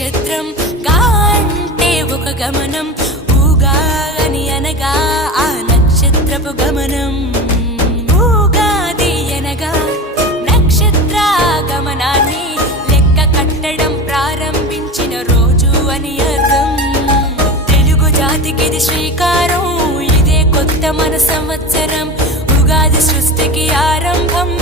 నక్షత్రం గా అంటే ఒక గమనం, ఊగా అని అనగా ఆ నక్షత్రపు గమనం. ఊగాది అనగా నక్షత్ర గమనాన్ని లెక్క కట్టడం ప్రారంభించిన రోజు అని అర్థం. తెలుగు జాతికిది శ్రీకారం, ఇదే కొత్త మన సంవత్సరం, ఉగాది సృష్టికి ఆరంభం.